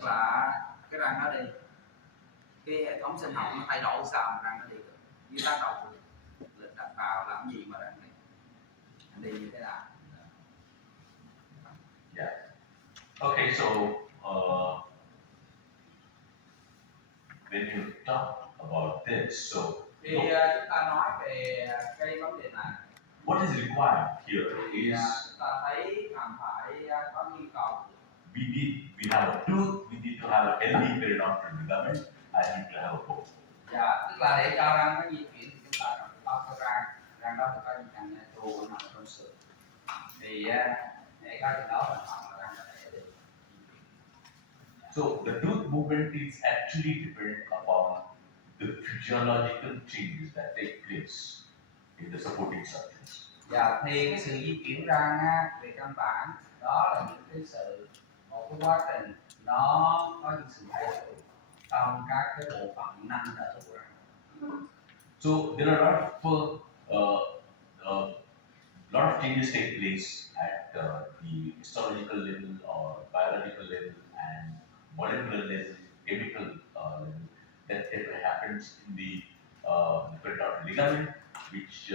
tức là cái răng nó đi, cái hệ thống sinh học nó thay đổi sao mà răng nó đi được, dưới tác động lực đặt vào làm gì mà răng đi như thế nào. Yeah. Okay, so when you talk about this, so khi chúng ta nói về cái vấn đề này, what is required here is chúng ta thấy cần phải có nhu cầu. we have a tooth, we need to have a healthy periodontal ligament, and we need to have a bone. Dạ, tức là để cho răng nó di chuyển thì chúng ta cần phải có cái răng đó thì có những cành trù nằm trong sườn. Thì để có chuyện đó mình học là răng có thể được. So the tooth movement is actually dependent upon the physiological changes that take place in the supporting structures. Dạ, thì cái sự di chuyển răng về căn bản đó là những cái sự một cái quá trình nó có những sự thay đổi trong các cái bộ phận nằm nở của răng. So there are a lot of changes take place at the histological level or biological level and molecular level, chemical level that happens in the periodontal ligament, which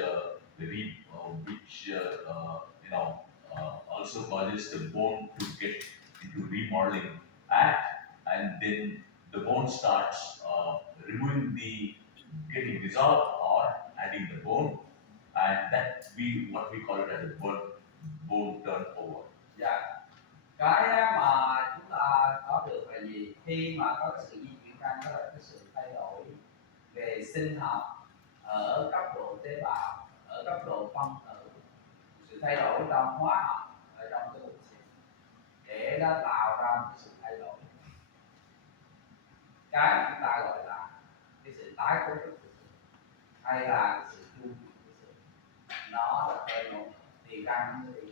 also causes the bone to get into remodeling act, and then the bone starts removing the getting dissolved or adding the bone, and that what we call it as a bone turnover. Dạ. Cái mà chúng ta có được là gì? Khi mà có cái sự di chuyển răng đó là cái sự thay đổi về sinh học ở cấp độ tế bào, ở cấp độ phân tử, sự thay đổi trong hóa học ở trong cái bộ xương để nó tạo ra một cái sự thay đổi. Cái chúng ta gọi là cái sự tái cấu trúc của xương hay là cái sự chu chuyển của xương, nó là theo một thì răng nó đi,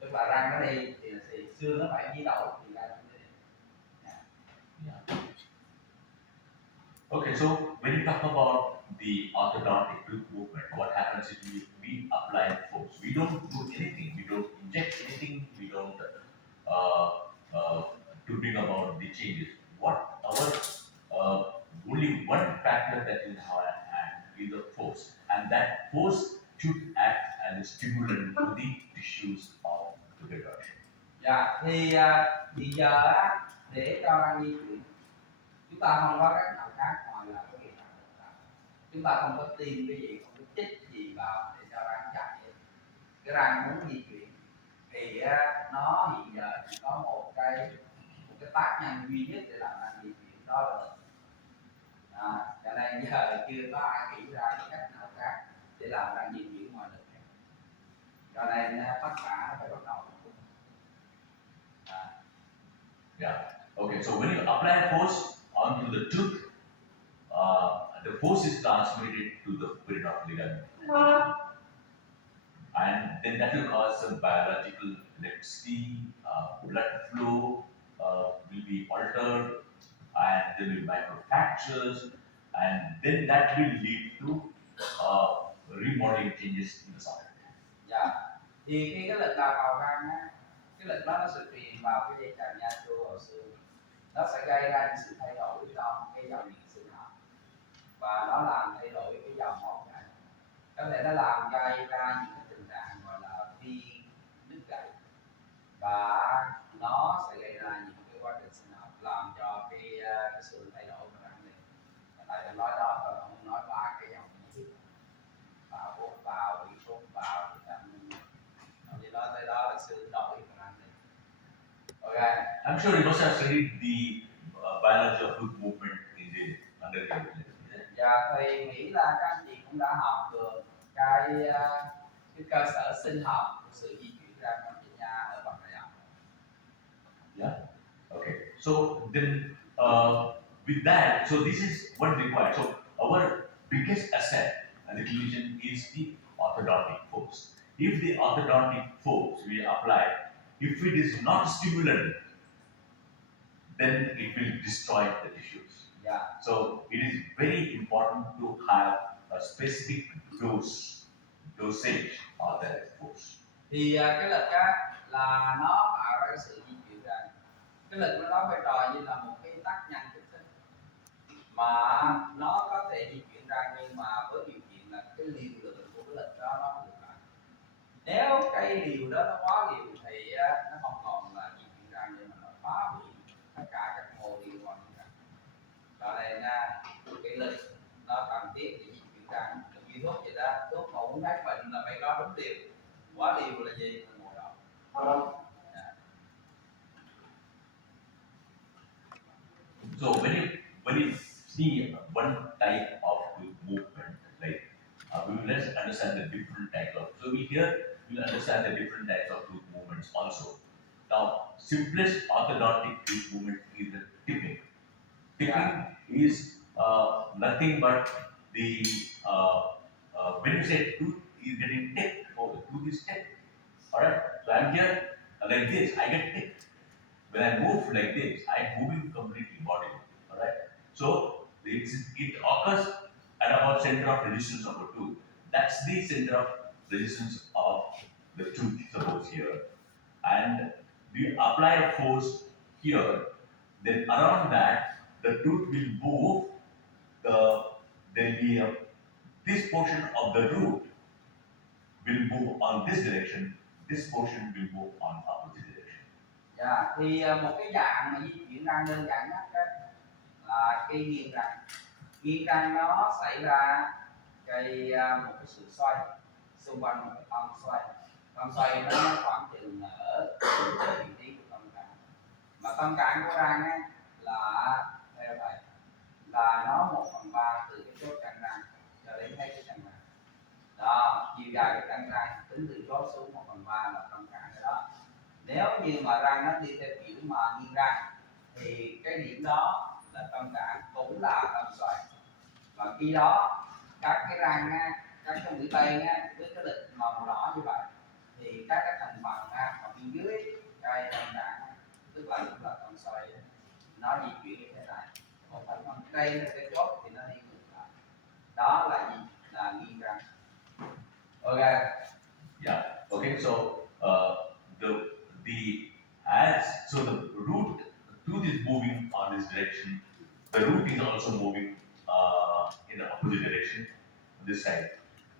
tức là răng nó đi thì xương nó phải di đổi thì răng nó đi. Yeah. Okay, so when you talk about the orthodontic tooth movement, what happens is we apply force. We don't do anything. We don't inject anything. We don't to bring about the changes. What our only one factor that is in our hand is the force, and that force should act as a stimulant to the tissues of the periodontal. Dạ, thì bây giờ để cho răng di chuyển, chúng ta không có cách nào khác ngoài là cái việc làm. Chúng ta không có tiêm cái gì, không có chích gì vào để cho răng chạy. Cái răng muốn di chuyển thì nó hiện giờ chỉ có một cái tác nhân duy nhất để làm răng di chuyển, đó là lực. Cho nên giờ chưa có ai nghĩ ra cái cách nào khác để làm răng di chuyển ngoài lực. Cho nên tất cả nó phải bắt đầu. Yeah. Okay. So when you apply force onto the tooth, the force is transmitted to the periodontal ligament, and then that will cause some biological electricity, blood flow will be altered, and there will be microfractures, and then that will lead to remodeling changes in the socket. Dạ. Thì khi cái lực đào vào răng cái lực đó nó sẽ truyền vào cái dây chằng nha chua vào xương, nó sẽ gây ra những sự thay đổi trong cái dòng điện sinh học và nó làm thay đổi cái dòng máu chảy, có thể nó làm gây ra những cái tình trạng gọi là viêm đứt gãy và nó sẽ gây ra những cái quá trình sinh học làm cho cái sự thay đổi của răng này. Tại tôi nói đó rồi không nói ba cái dòng vào hút vào đi sốt vào thì đó tới đó là sự đổi của răng này. Okay. I'm sure you must have studied the biology of tooth movement in the undergraduate level. Dạ, thì nghĩ là các anh chị cũng đã học được cái cơ sở sinh học của sự di chuyển răng trong chị nha ở bậc đại học. Yeah. Okay. So then, with that, so this is what required. So our biggest asset as a clinician is the orthodontic force. If the orthodontic force we apply, if it is not stimulant, then it will destroy the tissues. Yeah. So it is very important to have a specific dosage of that force. Thì cái lực là nó tạo ra cái sự di chuyển răng. cái lịch nó đóng vai trò như là một cái tác nhân kích thích mà nó có thể di chuyển răng, nhưng mà với điều kiện là cái liều lượng của cái lịch đó nó ngược lại. Nếu cái liều đó nó quá liều thì nó không còn là di chuyển răng, nhưng mà nó phá hủy tất cả các mô liên quan đến răng. Cho nên cái lịch nó cần thiết để di chuyển răng, như thuốc vậy đó, thuốc mà uống hết bệnh là phải có đúng liều, quá liều là gì là ngồi đó. So when you see one type of movement, like let's understand the different types of. So we understand the different types of tooth movements also. Now, simplest orthodontic tooth movement is the tipping. Tipping is nothing but the when you say tooth is getting tipped, or the tooth is tipped. All right. So I'm here like this. I get tipped. When I move like this, I'm moving completely body. Alright? So it occurs at about center of resistance of the tooth. That's the center of resistance of the tooth, suppose here. And we apply a force here, then around that the tooth will move, there'll be this portion of the root will move on this direction, this portion will move on opposite direction. Dạ, thì một cái dạng mà di chuyển răng đơn giản nhất đó là cây nghiêng răng. Nghiêng răng nó xảy ra một cái sự xoay xung quanh một cái tâm xoay. Tâm xoay nó khoảng chừng ở vị trí của tâm cản. Mà tâm cản của răng á, là theo vậy, là nó 1/3 từ cái chốt răng răng cho đến hết cái răng răng. Đó, chiều dài cái răng răng tính từ chốt xuống 1/3 là tâm cản rồi đó. Nếu như mà răng nó đi theo kiểu mà nghiêng răng thì cái điểm đó là tâm cản cũng là tâm xoay, và khi đó các cái răng các cái mũi tên với cái lịch màu đỏ như vậy thì các cái thành phần ở bên dưới cái tâm cản, tức là cũng là tâm xoay, nó di chuyển như thế này, còn phải bằng đây là cái chốt thì nó đi ngược lại. Đó là gì? Là nghiêng răng. Ok. Yeah. Okay. So the so the root tooth is moving on this direction. The root is also moving in the opposite direction. This side.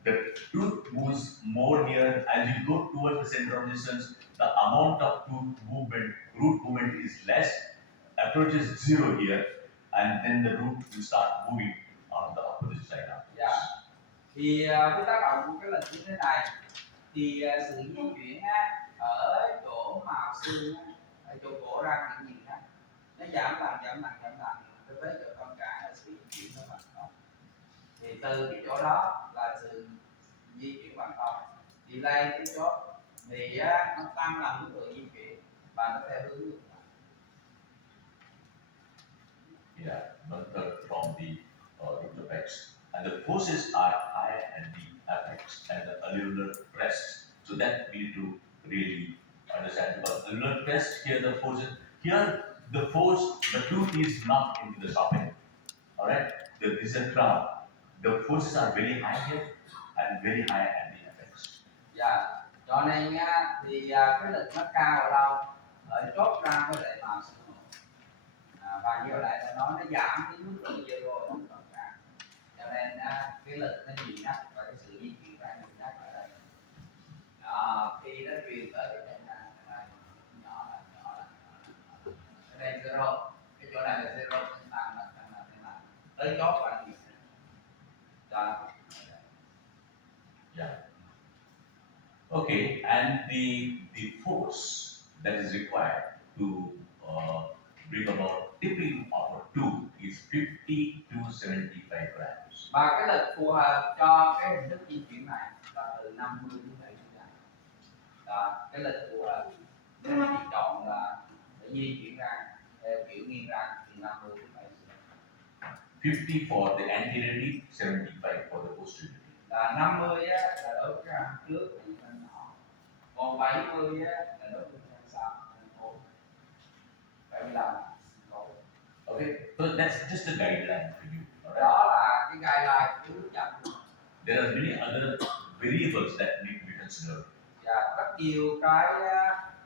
The tooth moves more here as you go towards the center of distance. The amount of tooth movement, root movement is less. Approaches zero here, and then the root will start moving on the opposite side. Yeah. Thì với tác động của cái lịch như thế này thì sự di chuyển ở chỗ màu xương ở chỗ cổ răng những gì nó giảm dần tới chỗ tâm cả là sự di chuyển nó bằng không. Thì từ cái chỗ đó là sự di chuyển bằng không, thì đây cái chỗ thì nó tăng lần mức độ di chuyển và nó theo hướng ngược lại. Yeah, method from the root apex. And the forces are high at the apex and the alveolar crest. So that we need to really understand, because alveolar crest, here the forces, here the force, the tooth is knocked into the socket. Alright? This is a crown. The forces are very high here and very high at the apex. Dạ, cho nên thì cái lực nó cao ở đâu? Ở chốt răng với lại màu xương. Và như lại tôi nói nó giảm cái mức độ zero ở trong tất cả, cho nên cái lực nó nhiều nhất và cái sự di chuyển ra nhiều nhất ở đây. Khi nó truyền tới cái chân răng này nhỏ là ở đây zero, cái chỗ này là zero, tăng là tới chốt và gì đó. Yeah. Okay, and the force that is required to bring about tipping of a tooth is 50 to 75 grams. Và cái lực phù hợp cho cái hình thức di chuyển này là từ 50 đến 70 gram. Đó, cái lực phù hợp nếu chị chọn là để di chuyển răng theo kiểu nghiêng răng thì 50 đến 70 gram. 50 for the anteriority, 75 for the posteriority. Là 50 là đối với răng trước thì răng nhỏ, còn 70 là đối với răng sau, răng cuối. 75. Okay, so that's just a guideline for you. Alright? Đó là cái guideline của hướng dẫn. There are many other variables that need to be considered. Và rất nhiều cái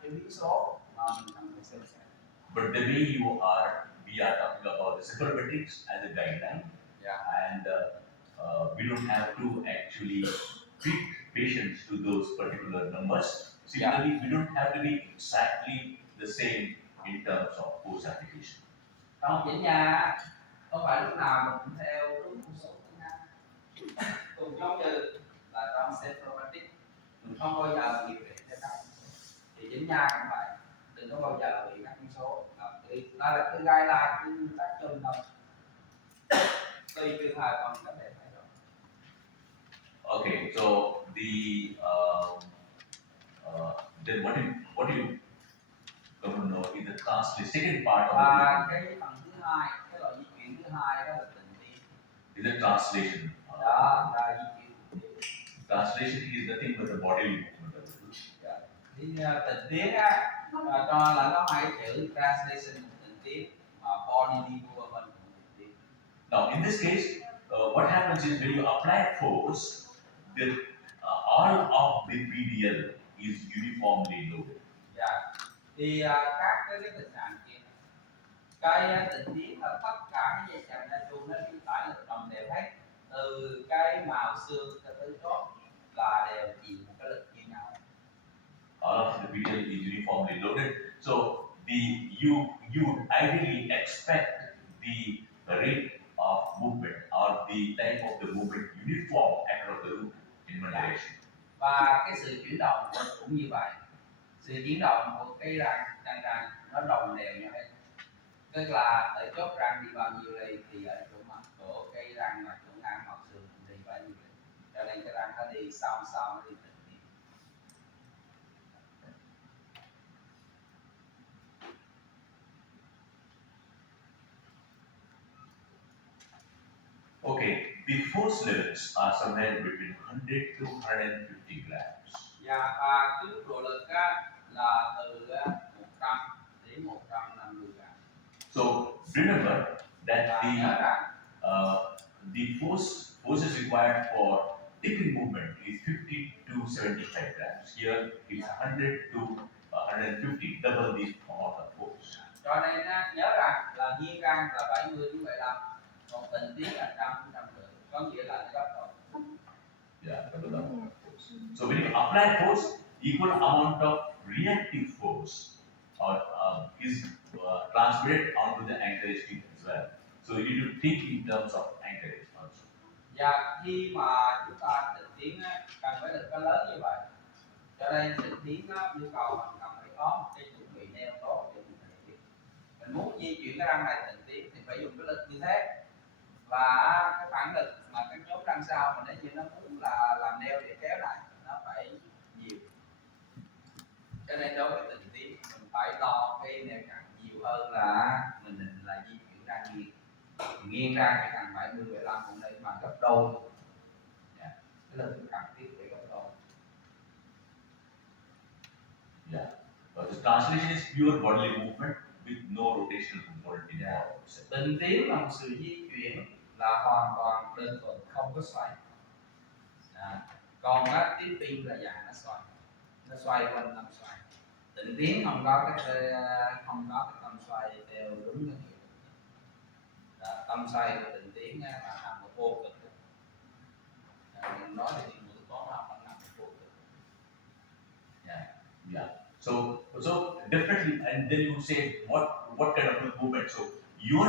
biến số mà mình cần phải xem xét. But the way we are talking about the cybernetics as a guideline, Yeah. and we don't have to actually treat patients to those particular numbers. Similarly, we don't have to be exactly the same in terms of post application. Trong chỉnh nha, không phải lúc nào mình cũng theo đúng con số tiếng Anh. Cũng giống như là trong separatic, mình không bao giờ bị rỉ theo các con số. Thì chỉnh nha cũng vậy, đừng có bao giờ bị các con số. Thì đó là cái guideline, cái nguyên tắc chung thôi. Tùy trường hợp còn có thể thay đổi. Okay, so then what do you come to know is the second part of Và cái phần thứ hai, cái loại di chuyển thứ hai đó là tình tiết. is the translation. Đó là di chuyển tình tiết. Translation is nothing but the bodily movement of the food. Thì tình tiết á, cho là có hai chữ translation của tình tiết và bodily movement của tình tiết. Now, in this case, what happens is when you apply force, the all of the PDL is uniformly loaded. Dạ. Thì các cái tình trạng kia, cái tình tiết là tất cả cái dây chằng ra chuông nó bị tải lực đồng đều hết, từ cái màu xương cho tới chót là đều chịu một cái lực như nhau. All of the PDL is uniformly loaded. So you ideally expect the rate of movement or the type of the movement uniform across the root in one direction. Và cái sự chuyển động cũng như vậy. Sự chuyển động của cái răng nó đồng đều nhau hết. Tức là ở chốt răng đi bao nhiêu ly thì ở chỗ mặt của cái răng mà chỗ ngang mặt xương đi bao nhiêu ly. Cho nên cái răng nó đi song song nó đi từng đi. Okay, the force levels are somewhere between 100 to 150 grams. Và cái mức độ lực á, là từ 100 đến 150 gram. So remember that the forces required for tipping movement is 50 to 75 grams. Here it's 100 to 150, double the amount of force. Cho nên nhớ rằng là nghiêng răng là 70 đến 75, còn tình tiết là 100 đến 150, có nghĩa là gấp đôi. Yeah, double the amount of force. So when you apply force, equal amount of reactive force is transmitted onto the anchorage tip as well. So you need to think in terms of anchorage also. Và khi mà chúng ta định tiến cần phải lực có lớn như vậy, cho nên định tiến yêu cầu mình cần phải có một cái chuẩn bị neo tốt để mình thực hiện. Mình muốn di chuyển cái răng này định tiến thì phải dùng cái lực như thế, và cái phản lực mà cái nhóm răng sau mà nếu như nó muốn là làm neo để kéo này nó phải nhiều. Cho nên đối với tình tiết mình phải lo cái neo chặn nhiều hơn là mình định là di chuyển răng nghiêng. Nghiêng ra chỉ cần 70 75 cũng đây bằng gấp đôi. Cái lực cần thiết để gấp đôi. Yeah. But the translation is pure bodily movement with no rotational component involved. Tình tiến là một sự di chuyển là hoàn toàn đơn thuần không có xoay. Còn tiếp pin là dạng nó xoay quanh tâm xoay. Tịnh tiến không có cái tâm xoay theo đúng cái nghĩa. Tâm xoay của tịnh tiến là nằm ở vô cực. Mình nói thì người toán học nó nằm ở vô cực. Yeah. So definitely, and then you say what kind of movement. So your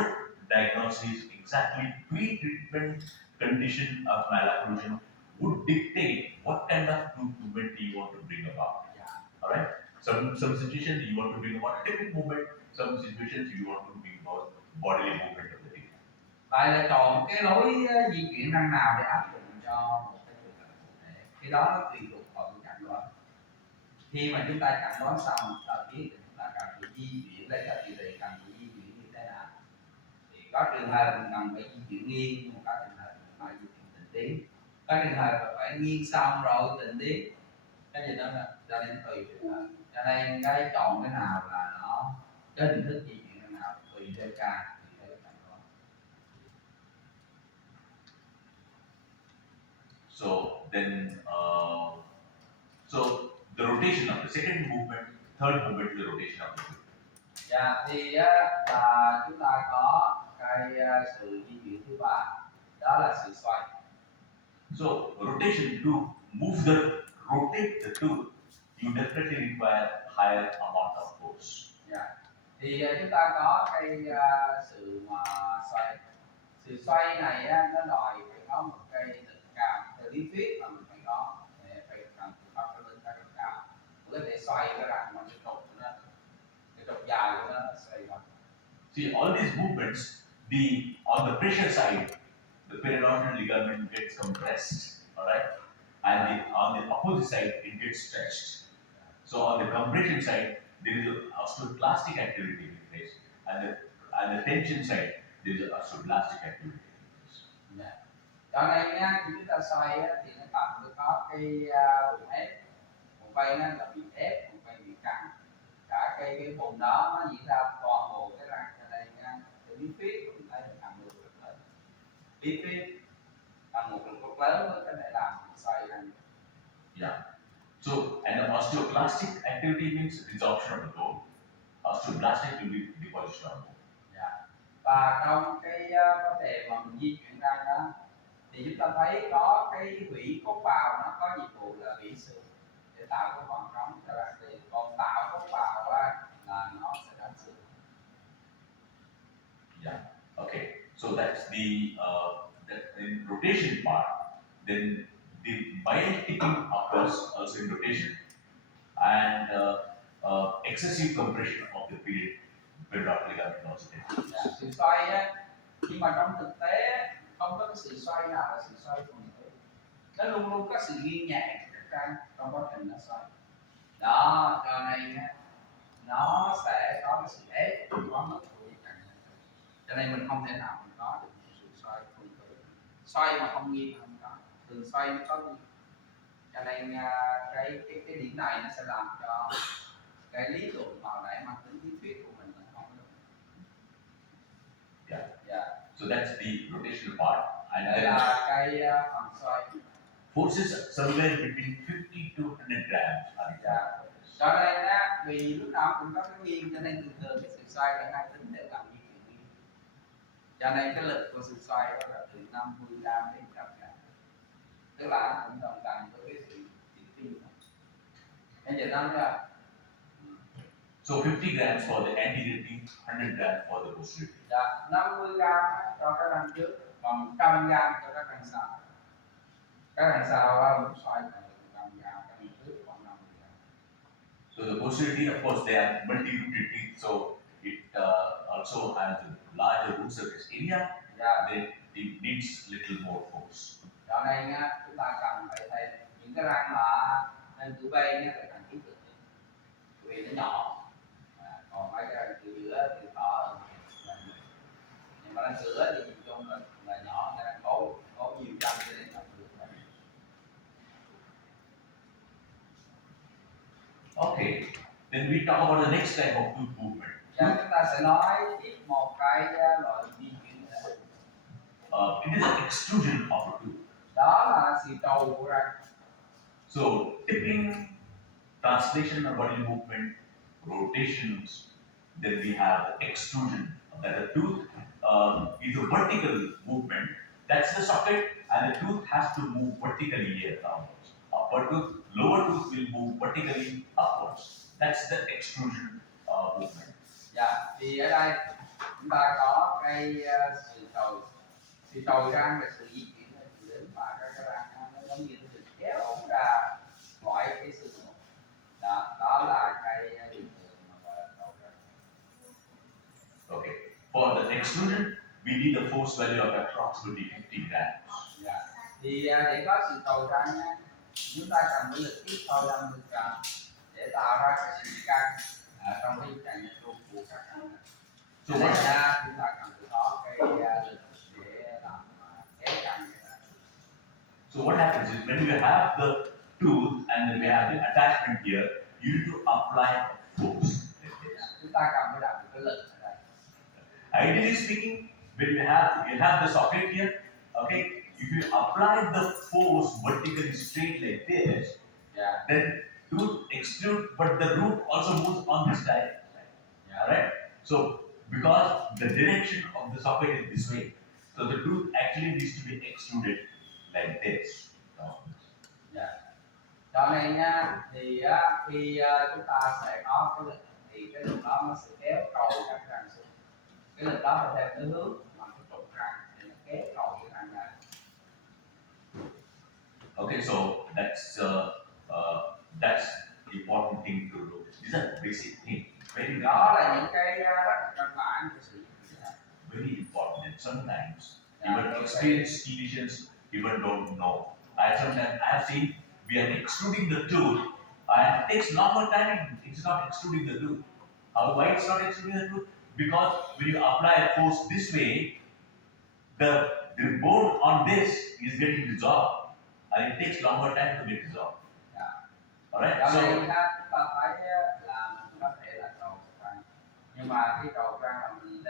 diagnosis exactly pre-treatment condition of malocclusion would dictate what kind of movement you want to bring about. All right. Some situations you want to bring about tipping movement. Some situations you want to bring about bodily movement of the tip. Vậy là chọn cái lối di chuyển răng nào để áp dụng cho một cái trường hợp cụ thể. Cái đó nó tùy thuộc vào cái chẩn đoán. Khi mà chúng ta chẩn đoán xong, ta biết chúng ta cần phải di chuyển lấy các điều trị cần phải di chuyển như thế nào. Thì có trường hợp mình cần phải di chuyển nghiêng, nhưng có trường hợp mình phải di chuyển tịnh tiến. Có trường hợp là phải nghiêng xong rồi tịnh tiến. Cái gì đó là cho nên tùy trường hợp. Cho nên cái chọn cái nào là nó cái hình thức di chuyển cái nào tùy theo ca, tùy theo chẩn đoán. So then, so the rotation of the second movement, third movement is the rotation of the foot. Dạ, thì là chúng ta có cái sự di chuyển thứ ba, đó là sự xoay. So rotation, to rotate the tooth, you definitely require higher amount of force. Dạ. Thì chúng ta có cái sự mà xoay. Sự xoay này nó đòi phải có một cái lực cao. Theo lý thuyết là mình phải có, phải cần có cái lực cao. Có thể xoay cái răng bằng cái trục dài của nó xoay vào. See, all these movements, on the pressure side, the periodontal ligament gets compressed, all right, and on the opposite side, it gets stretched. So on the compression side, there is a osteoclastic activity in place, and the tension side, there is a osteoblastic activity in place. Yeah. Cho nên khi chúng ta xoay thì nó tạo được có cái vùng ép, vùng vây nó là bị ép, vùng vây bị căng. Cả cái vùng đó nó diễn ra toàn bộ cái răng, cho nên cái lý thuyết của mình thấy là càng một lực lớn. Lý thuyết càng một lực lớn mới có thể làm xoay răng. Yeah. So, and the osteoclastic activity means resorption of the bone. Osteoblastic will be deposition of the bone. Yeah. Và trong cái vấn đề mà mình di chuyển răng đó, thì chúng ta thấy có cái hủy cốt bào, nó có nhiệm vụ là hủy xương để tạo cái khoảng trống cho răng tươi. Còn tạo cốt bào là nó sẽ đánh xương. Yeah. Okay. So that's the in rotation part. Then the mild tipping occurs also in rotation, and excessive compression of the periodontal ligament also takes place. Sự xoay nhưng mà trong thực tế không có cái sự xoay nào là sự xoay thuần túy. Nó luôn luôn có sự nghiêng nhẹ trong quá trình nó xoay. Đó, cho nên nó sẽ có cái sự ép quá mức của dây chằng. Cho nên mình không thể nào mình có được sự xoay thuần túy. Xoay mà không nghiêng không có. Thường xoay nó có nghiêng. Cho nên cái điểm này nó sẽ làm cho cái lý luận mà lại mang tính lý thuyết của mình không được. Yeah. Yeah. So that's the rotational part, and Đây then là cái phần xoay. forces somewhere between 50 to 100 grams are required. Cho nên vì lúc nào cũng có cái nghiêng, cho nên thường thường cái sự xoay là hai tính để làm di chuyển nghiêng. Cho nên cái lực của sự xoay đó là từ 50 gram đến 100 gram. Tức là nó cũng đồng đẳng với cái sự chuyển phiên. Anh chị nói chưa? So 50 grams for the anterior teeth, 100 grams for the posterior teeth. Dạ, 50 gram cho các răng trước, còn 100 gram cho các răng sau. Các răng sau muốn xoay là 100 gram, các răng trước khoảng 50 gram. So the posterior teeth, of course, they are multi-rooted teeth, so it also has a larger root surface area. Dạ. Then it needs little more force. Cho nên chúng ta cần phải thấy những cái răng mà răng cửa bên phải cần kỹ thuật vì nó nhỏ, còn mấy cái răng cửa giữa thì to hơn. Nhưng mà răng cửa thì nhìn chung là nhỏ, cái răng có nhiều răng cho nên là được. Okay, then we talk about the next type of tooth movement. Và chúng ta sẽ nói tiếp một cái loại di chuyển nữa. It is an extrusion of a tooth. Đó là sự trầu của răng. So tipping, translation of body movement, rotations. Then we have the extrusion. That the tooth is a vertical movement. That's the socket, and the tooth has to move vertically here downwards. Upper tooth, lower tooth will move vertically upwards. That's the extrusion movement. Dạ, thì ở đây chúng ta có cái sự trồi răng là sự di chuyển đến và cái răng nó giống như được kéo ra ngoài cái xương một. Đó là cái hiện tượng mà gọi là trồi răng. Okay. For the extrusion, we need a force value of approximately 50 grams. Dạ. Thì để có sự trồi răng chúng ta cần phải lực tiếp thôi 50 gram để tạo ra cái sự căng trong cái trạng nhịp luôn của các răng. Cho nên chúng ta cần phải có cái lực để làm kéo căng. So what happens is when you have the tooth and then we have the attachment here, you need to apply force. Chúng ta cần phải đặt một cái lực ở đây. Ideally speaking, when you have the socket here, okay, if you apply the force vertically straight like this, then tooth extrude, but the root also moves on this direction. Alright? So because the direction of the socket is this way, so the tooth actually needs to be extruded like this. Dạ. Chỗ này nha thì khi chúng ta sẽ có cái lực thì cái lực đó nó sẽ kéo trồi các răng xuống. Cái lực đó là theo cái hướng mà cái trục răng thì nó kéo trồi cái răng ra. Okay, so that's important thing to do. These are basic things. Đó là những cái rất căn bản của sự very important, and sometimes even experienced clinicians even don't know. Sometimes I have seen we are extruding the tooth and it takes longer time. It's not extruding the tooth. Why it's not extruding the tooth? Because when you apply a force this way, the bone on this is getting dissolved and it takes longer time to get dissolved. Alright? So chúng ta thấy là mình có thể là trầu răng, nhưng mà cái trầu răng mà mình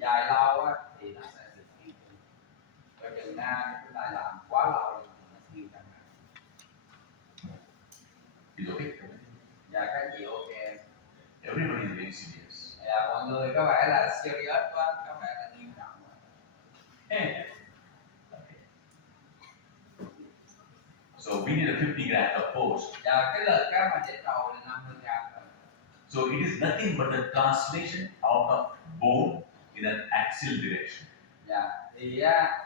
dài lâu thì nó sẽ bị kiên trì. Và chừng nào chúng ta làm quá lâu thì nó kiên trì. Is okay? Dạ các chị ok. Everybody is very serious. Dạ mọi người có vẻ là serious quá, có vẻ là nghiêm trọng quá. Okay. So we need a 50 grams of force. Dạ cái lực mà để trầu là 50 gram thôi. So it is nothing but a translation out of bone in an axial direction. Dạ thì là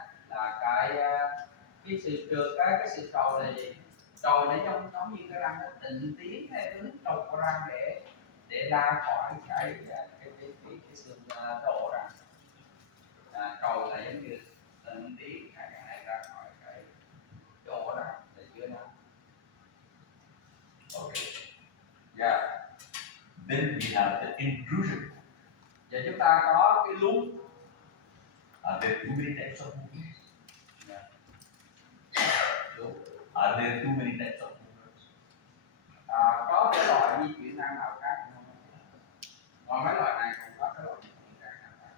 cái sự trượt cái sự trầu là gì? Trồi để giống như cái răng nó tịnh tiến theo cái hướng trục của răng để ra khỏi cái xương cái ổ răng. Trồi là giống như tịnh tiến cái này ra khỏi cái ổ răng để chưa nó. Okay. Yeah. Then we have the intrusion. Và chúng ta có cái lún. Are there too many types of movements? Yeah. Are there too many types of movements? Có cái loại di chuyển răng nào khác không? Còn mấy loại này cũng có cái loại di chuyển răng nào khác.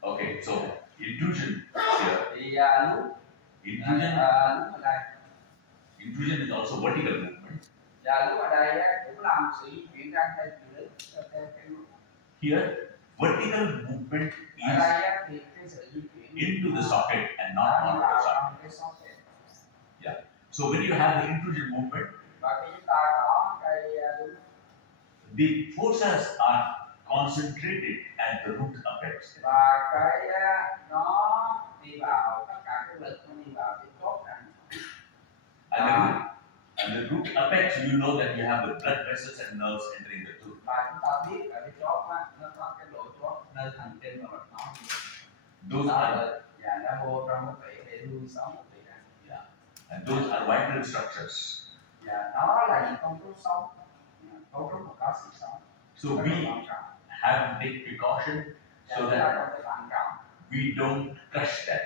Okay, so intrusion here. Thì lún. Intrusion. Lún ở đây. Intrusion is also vertical movement. Và lún ở đây cũng là một sự di chuyển răng theo chiều hướng theo cái lún. Here, vertical movement Ở đây thì cái sự di chuyển into the socket and not onto the socket. Yeah. So when you have the intrusion movement, và khi chúng ta có cái the forces are concentrated at the root apex. Và cái nó đi vào tất cả cái lực nó đi vào cái chốt răng. And the root apex, you know that you have the blood vessels and nerves entering the tooth. Và chúng ta biết ở cái chốt nó có cái lỗ chốt nơi thần kinh và mạch máu. Those are và nó vô trong cái tủy để nuôi sống cái tủy răng. Yeah. And those are vital structures. Và nó là những cấu trúc sống, cấu trúc mà có sự sống. So we have to take precaution so that we don't crush them.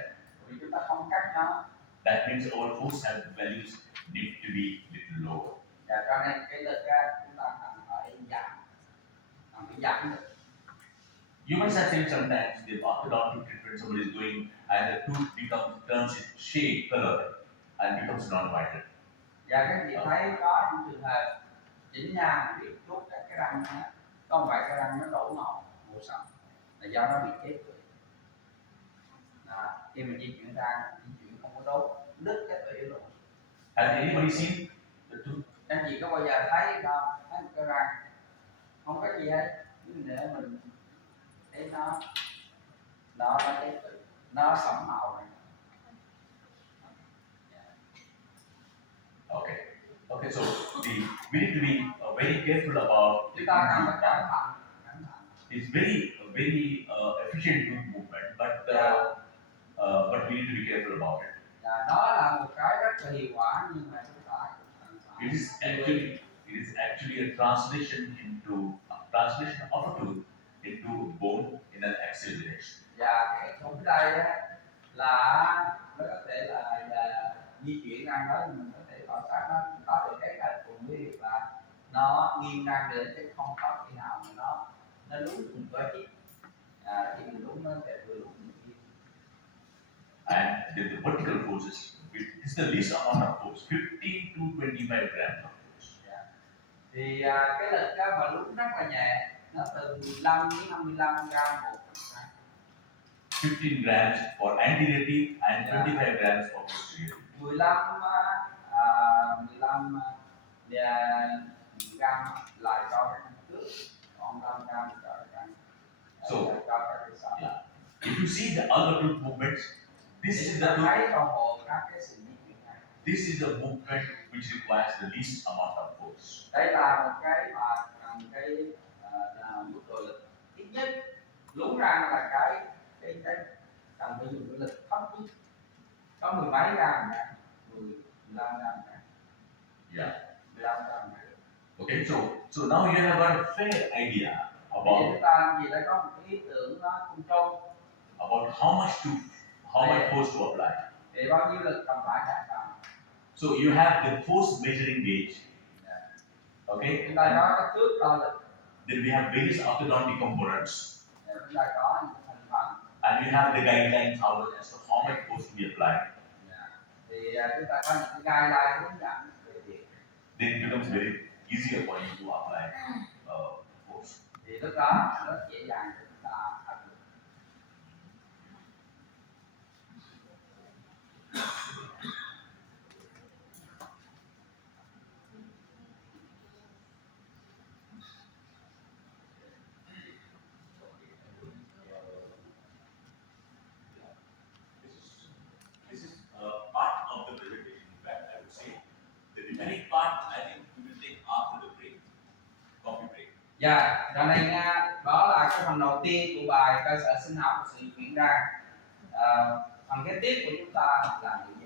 Vì chúng ta không cắt nó. That means our force values need to be little lower. Và cho nên cái lực chúng ta cần phải giảm được. You must have seen sometimes the orthodontic treatment somebody is doing and the tooth turns its shape, color and becomes non-vital. Và các chị thấy có những trường hợp chỉnh nha bị đốt các cái răng á, có một vài cái răng nó đổ màu sậm là do nó bị chết rồi. Khi mình di chuyển răng, di chuyển không có đốt, đứt cái tủy luôn. Has anybody seen the tooth? Các chị có bao giờ thấy không? Thấy một cái răng không có gì hết, nhưng để mình thấy nó chết tủy, nó sẫm màu này. Okay, so we need to be very careful about. Chúng ta cần phải cẩn thận. It's very efficient tooth movement, but we need to be careful about it. Nó là một cái rất là hiệu quả nhưng mà chúng ta It is actually a translation of a tooth into bone in an axial direction. Và cái trong đây là nó có thể là di chuyển răng đó, mình có thể quan sát nó có thể kết hợp cùng với việc là nó nghiêng răng đến chứ không có khi nào mà nó lún cùng với chiếc thì mình lún nó sẽ vừa lún. And the vertical forces, this is the least amount of force, 15 to 25 grams of force. Thì cái lực á, mà đúng rất là nhẹ, nó từ 15 đến 55 gram một. 15 grams for anteriority and 25 grams for posteriority. 15 gram lại cho cái trước, còn 5 gram cho cái So, cho cái sau. Yeah. If you see the other two movements, this is the thấy toàn bộ các cái sự di chuyển này. this is the movement which requires the least amount of force. Đây là một cái mà cần cái mức độ lực ít nhất, đúng ra là cái cần phải dùng cái lực thấp nhất, có 10 mấy gram nè, 15 gram nè. Yeah. 15 gram nè. Okay, so now you have got a fair idea Thì about chúng ta chỉ đã có một cái ý tưởng nó chung chung how much force to apply. thì bao nhiêu lực cần phải đạt vào. So you have the force measuring gauge. Okay. Chúng ta có cái thước đo lực. Then we have various orthodontic components. Chúng ta có những thành phần. And you have the guidelines as to how much force to be applied. Thì chúng ta có những cái guideline hướng dẫn về việc. Then it becomes very easier for you to apply force. Thì lúc đó rất dễ dàng để chúng ta áp dụng. This is part of the presentation. In fact, I would say the remaining part I think we will take after the break, coffee break. Dạ, đoạn này nha, đó là cái phần đầu tiên của bài cơ sở sinh học của sự chuyển răng. Phần kế tiếp của chúng ta là những